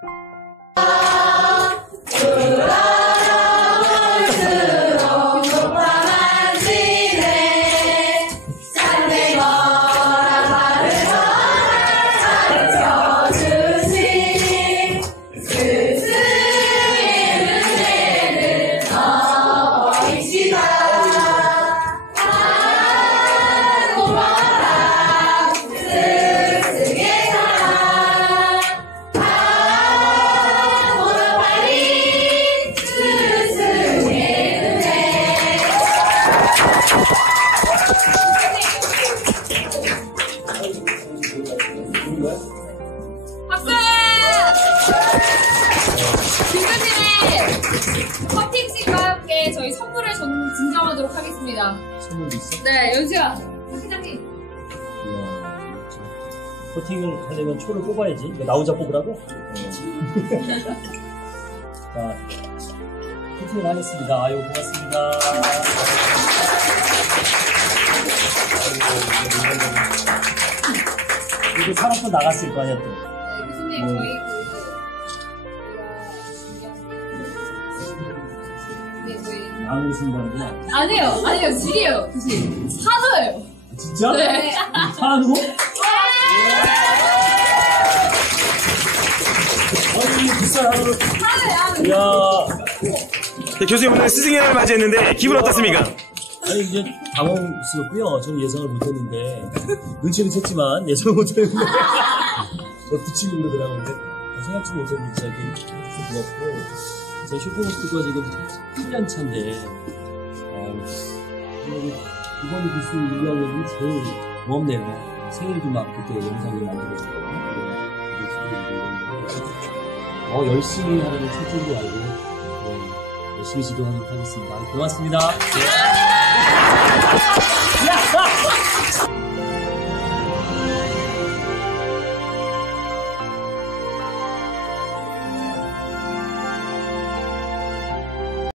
박수! 김교진의 커팅식과 함께 저희 선물을 전- 증정하도록 하겠습니다. 선물도 있어? 네, 연수야. 회장님. 이야, 진짜. 코팅을 하려면 초를 뽑아야지. 이거 나 혼자 뽑으라고? 자, 코팅을 하겠습니다. 아유, 고맙습니다. 아이고, 이거 사람도 나갔을 거 아니야, 또. 네, 교수님, 뭐. 저희 그, 네, 저희. 마음으로 승부하는구나. 아니에요, 아니에요, 질이에요, 교수님. 산호예요. 아, 진짜? 네. 한우? 아니, 비싼 한우를. 산호예요, 한우. 이야. 네, 교수님 오늘 스승의 날을 맞이했는데 기분 어떻습니까? 아니 이제 당황스럽고요. 저는 예상을 못했는데 눈치는 챘지만 예상을 못했는데 뭐 붙이고 그러더라고요. 근데 생각지 못했는데 진짜 고맙고 제가 쇼핑호스트가 지금 8년 차인데 어, 오늘 이번에 기수 1학년이 제일 고맙네요. 생일도 막 그때 영상을 축하드리고 어 열심히 하는 첫째인 줄 알고 네, 열심히 지도하도록 하겠습니다. 고맙습니다. 네. 야!